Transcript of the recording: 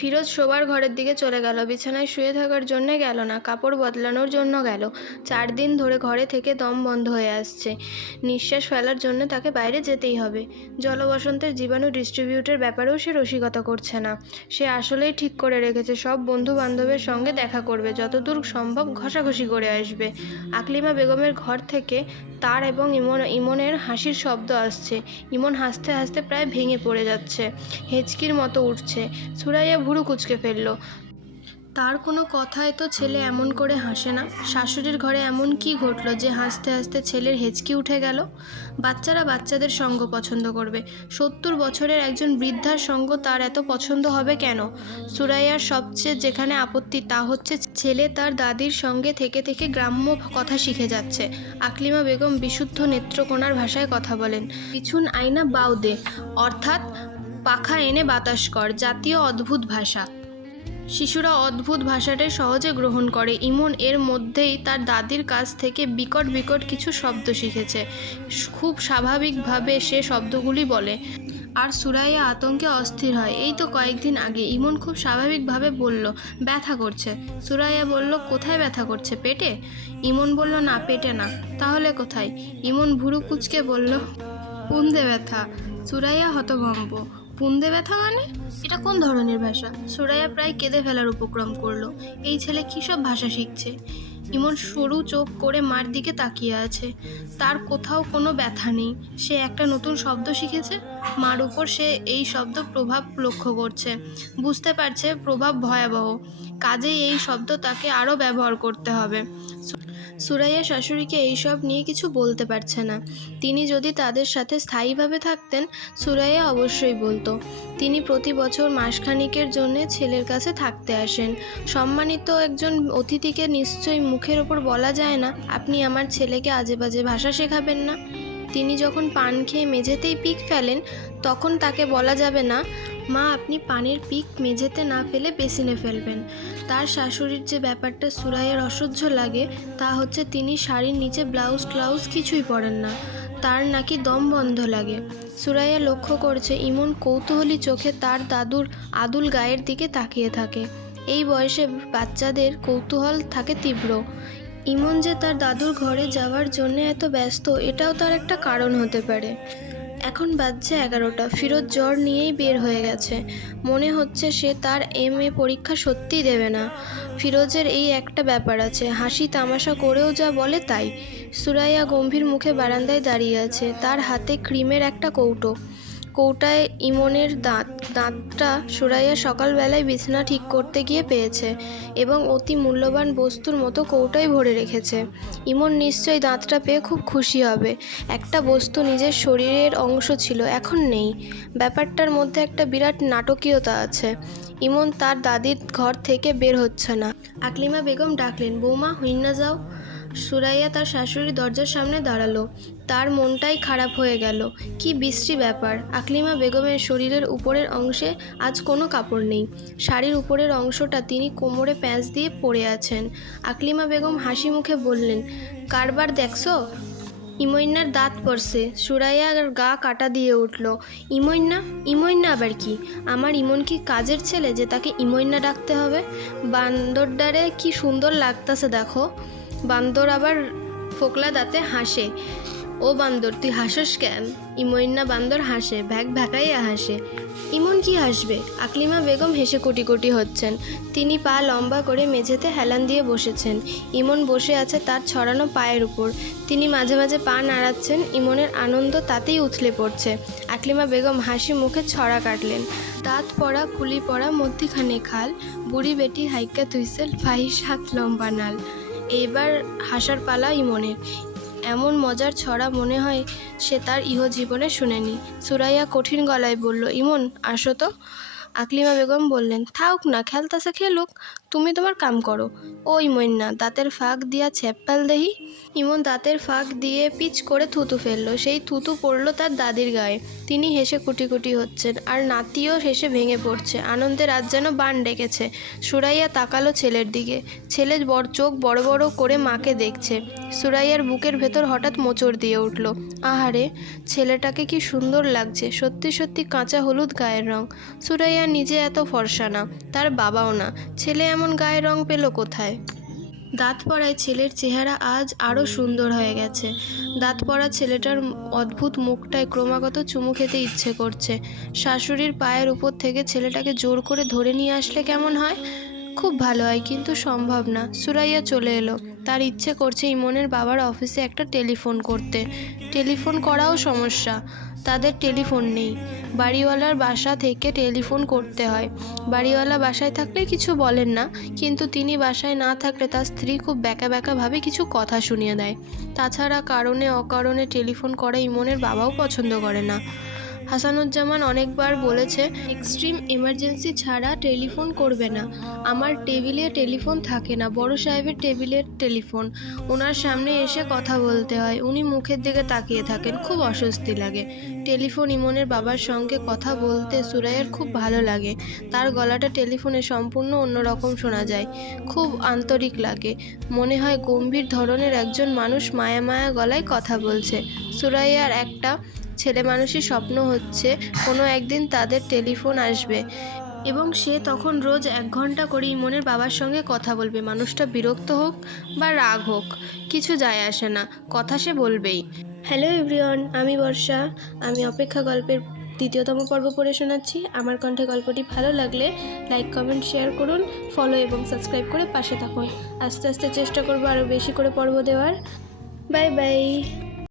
ফিরোজ শোবার ঘরের দিকে চলে গেল। বিছানায় শুয়ে থাকার জন্যে গেল না, কাপড় বদলানোর জন্য গেল। 4 দিন ধরে ঘরে থেকে দম বন্ধ হয়ে আসছে। নিঃশ্বাস ফেলার জন্য তাকে বাইরে যেতেই হবে। জলবসন্তের জীবাণু ডিস্ট্রিবিউটের ব্যাপারেও সে রসিকতা করছে না। সে আসলেই ঠিক করে রেখেছে সব বন্ধু বান্ধবের সঙ্গে দেখা করবে, যতদূর সম্ভব ঘষাঘষি করে আসবে। আকলিমা বেগমের ঘর থেকে তার এবং ইমনের হাসির শব্দ আসছে। ইমন হাসতে হাসতে প্রায় ভেঙে পড়ে যাচ্ছে, হেঁচকির মতো উঠছে। সুরাইয়া ভুরু কুঁচকে ফেলল। তার কোনো কথায় তো ছেলে এমন করে হাসে না। শাশুড়ির ঘরে এমন কি ঘটলো যে হাসতে হাসতে ছেলের হেঁচকি উঠে গেল? বাচ্চারা বাচ্চাদের সঙ্গ পছন্দ করবে, 70 বছরের একজন বৃদ্ধার সঙ্গ তার এত পছন্দ হবে কেন? সুরাইয়ার সবচেয়ে যেখানে আপত্তি তা হচ্ছে ছেলে তার দাদির সঙ্গে থেকে থেকে গ্রাম্য কথা শিখে যাচ্ছে। আকলিমা বেগম বিশুদ্ধ নেত্রকোনার ভাষায় কথা বলেন। পিছুন আইনা বাউ দে, অর্থাৎ পাখা এনে বাতাস কর, জাতীয় অদ্ভুত ভাষা। শিশুরা অদ্ভুত ভাষাটাই সহজে গ্রহণ করে। ইমন এর মধ্যেই তার দাদির কাছ থেকে বিকট বিকট কিছু শব্দ শিখেছে। খুব স্বাভাবিকভাবে সে শব্দগুলি বলে। আর সুরাইয়া আতঙ্কে অস্থির হয়। এই তো কয়েকদিন আগে ইমন খুব স্বাভাবিকভাবে বলল, ব্যথা করছে। সুরাইয়া বলল, কোথায় ব্যথা করছে, পেটে? ইমন বলল, না, পেটে না। তাহলে কোথায়? ইমন ভুরু কুঁচকে বলল, পুন্দে ব্যথা। সুরাইয়া হতভম্ব। পুন্দে ব্যথা মানে? এটা কোন ধরনের ভাষা? সুরাইয়া প্রায় কেঁদে ফেলার উপক্রম করলো। এই ছেলে কী সব ভাষা শিখছে? ইমন সরু চোখ করে মার দিকে তাকিয়ে আছে। তার কোথাও কোনো ব্যথা নেই। সে একটা নতুন শব্দ শিখেছে। মার উপর সে এই শব্দ প্রভাব লক্ষ্য করছে, বুঝতে পারছে প্রভাব ভয়াবহ। কাজেই এই শব্দ তাকে আরও ব্যবহার করতে হবে। সুরাইয়া শাশুড়িকে এইসব নিয়ে কিছু বলতে পারছে না। তিনি যদি তাদের সাথে স্থায়ীভাবে থাকতেন, সুরাইয়া অবশ্যই বলতো। তিনি প্রতি বছর মাসখানিকের জন্য ছেলের কাছে থাকতে আসেন। সম্মানিত একজন অতিথিকে নিশ্চয়ই মুখের ওপর বলা যায় না, আপনি আমার ছেলেকে আজে বাজে ভাষা শেখাবেন না। তিনি যখন পান খেয়ে মেঝেতেই পিক ফেলেন, তখন তাকে বলা যাবে না, মা আপনি পানের পিক মেঝেতে না ফেলে বেসিনে ফেলবেন। তার শাশুড়ির যে ব্যাপারটা সুরাইয়ার অসহ্য লাগে তা হচ্ছে তিনি শাড়ির নিচে ব্লাউজ ট্লাউজ কিছুই পরেন না। তার নাকি দম বন্ধ লাগে। সুরাইয়া লক্ষ্য করছে ইমন কৌতূহলী চোখে তার দাদুর আদুল গায়ের দিকে তাকিয়ে থাকে। এই বয়সে বাচ্চাদের কৌতূহল থাকে তীব্র। ইমন যে তার দাদুর ঘরে যাওয়ার জন্য এত ব্যস্ত, এটাও তার একটা কারণ হতে পারে। এখন বাজছে 11টা। ফিরোজ জ্বর নিয়েই বের হয়ে গেছে। মনে হচ্ছে সে তার MA পরীক্ষা সত্যিই দেবে না। ফিরোজের এই একটা ব্যাপার আছে, হাসি তামাশা করেও যা বলে তাই। সুরাইয়া গম্ভীর মুখে বারান্দায় দাঁড়িয়ে আছে। তার হাতে ক্রিমের একটা কৌটায় ইমনের দাঁতটা সুরাইয়া সকালবেলায় বিছানা ঠিক করতে গিয়ে পেয়েছে এবং অতি মূল্যবান বস্তুর মতো কৌটায় ভরে রেখেছে। ইমন নিশ্চয়ই দাঁতটা পেয়ে খুব খুশি হবে। একটা বস্তু নিজের শরীরের অংশ ছিল, এখন নেই। ব্যাপারটার মধ্যে একটা বিরাট নাটকীয়তা আছে। ইমন তার দাদির ঘর থেকে বের হচ্ছে না। আকলিমা বেগম ডাকলেন, বৌমা হইন্না যাও। সুরাইয়া তার শাশুড়ির দরজার সামনে দাঁড়ালো। তার মনটাই খারাপ হয়ে গেল। কি বিশ্রী ব্যাপার! আকলিমা বেগমের শরীরের উপরের অংশে আজ কোনো কাপড় নেই। শাড়ির উপরের অংশটা তিনি কোমরে প্যাঁচ দিয়ে পরে আছেন। আকলিমা বেগম হাসি মুখে বললেন, কারবার দেখছো? ইমইন্নার দাঁত পড়ছে। সুরাইয়ার গা কাটা দিয়ে উঠল। ইমইন্না আবার কি? আমার ইমন কি কাজের ছেলে যে তাকে ইমইন্না ডাকতে হবে? বান্দরডারে কি সুন্দর লাগতাছে দেখো। বান্দর আবার ফোকলা দাঁতে হাসে। ও বান্দর, তুই হাসস কেন? ইমইন্না বান্দর হাসে, ভ্যাকাইয়া হাসে। ইমন কি হাসবে? আকলিমা বেগম হেসে কোটি কোটি হচ্ছেন। তিনি পা লম্বা করে মেঝেতে হেলান দিয়ে বসেছেন। ইমন বসে আছে তার ছড়ানো পায়ের উপর। তিনি মাঝে মাঝে পা নাড়াচ্ছেন। ইমনের আনন্দ তাতেই উথলে পড়ছে। আকলিমা বেগম হাসি মুখে ছড়া কাটলেন। দাঁত পড়া কুলি পড়া মধ্যিখানে খাল, বুড়ি বেটি হাইকা তুইসেল 22 হাত লম্বা নাল। এইবার হাসার পালা ইমনের। এমন মজার ছড়া মনে হয় সে তার ইহজীবনে শুনেনি। সুরাইয়া কঠিন গলায় বলল, ইমন আসো তো। আকলিমা বেগম বললেন, থাউক না, খেলতাছে খেলুক, তুমি তোমার কাম করো। ও ইমইন্না, দাঁতের ফাঁক দিয়া ছেপ্পাল দেহি। ইমন দাঁতের ফাঁক দিয়ে পিচ করে থুতু ফেললো। সেই থুতু পড়লো তার দাদির গায়ে। তিনি হেসে কুটি কুটি হচ্ছেন, আর নাতিও হেসে ভেঙে পড়ছে। আনন্দে রাত যেন বান ডেকেছে। সুরাইয়া তাকালো ছেলের দিকে। ছেলে চোখ বড় বড় করে মাকে দেখছে। সুরাইয়ার বুকের ভেতর হঠাৎ মোচড় দিয়ে উঠল। আহারে, ছেলেটাকে কি সুন্দর লাগছে! সত্যি সত্যি কাঁচা হলুদ গায়ের রং। সুরাইয়া সুরাইয়া নিজে এত ফর্সা না, তার বাবাও না, ছেলে এমন গায়ের রং পেল কোথায়? দাঁত পড়ায় ছেলের চেহারা আজ আরও সুন্দর হয়ে গেছে। দাঁত পড়া ছেলেটার অদ্ভুত মুখটায় ক্রমাগত চুমু খেতে ইচ্ছে করছে। শাশুড়ির পায়ের উপর থেকে ছেলেটাকে জোর করে ধরে নিয়ে আসলে কেমন হয়? খুব ভালো হয়, কিন্তু সম্ভব না। সুরাইয়া চলে এলো। তার ইচ্ছে করছে ইমনের বাবার অফিসে একটা টেলিফোন করতে। টেলিফোন করাও সমস্যা, তাদের টেলিফোন নেই। বাড়িওয়ালার বাসা থেকে টেলিফোন করতে হয়। বাড়িওয়ালা বাসায় থাকলে কিছু বলেন না, কিন্তু তিনি বাসায় না থাকলে তার স্ত্রী খুব ব্যাকা ব্যাকাভাবে কিছু কথা শুনিয়ে দেয়। তাছাড়া কারণে অকারণে টেলিফোন করা ইমনের বাবাও পছন্দ করে না। হাসানুজ্জামান অনেকবার বলেছে এক্সট্রিম এমার্জেন্সি ছাড়া টেলিফোন করবে না। আমার টেবিলে টেলিফোন থাকে না, বড় সাহেবের টেবিলের টেলিফোন। ওনার সামনে এসে কথা বলতে হয়, উনি মুখের দিকে তাকিয়ে থাকেন, খুব অস্বস্তি লাগে। টেলিফোন ইমনের বাবার সঙ্গে কথা বলতে সুরাইয়ার খুব ভালো লাগে। তার গলাটা টেলিফোনে সম্পূর্ণ অন্যরকম শোনা যায়, খুব আন্তরিক লাগে। মনে হয় গম্ভীর ধরনের একজন মানুষ মায়া মায়া গলায় কথা বলছে। সুরাইয়ার একটা ছেলে মানুষের স্বপ্ন হচ্ছে কোনো একদিন তাদের টেলিফোন আসবে এবং সে তখন রোজ 1 ঘন্টা করে ইমনের বাবার সঙ্গে কথা বলবে। মানুষটা বিরক্ত হোক বা রাগ হোক, কিছু যায় আসে না, কথা সে বলবেই। হ্যালো এভরিওয়ান, আমি বর্ষা। আমি অপেক্ষা গল্পের 2য়তম পর্ব পড়ে শোনাচ্ছি। আমার কণ্ঠে গল্পটি ভালো লাগলে লাইক, কমেন্ট, শেয়ার করুন, ফলো এবং সাবস্ক্রাইব করে পাশে থাকুন। আস্তে আস্তে চেষ্টা করবো আরও বেশি করে পর্ব দেওয়ার। Bye bye.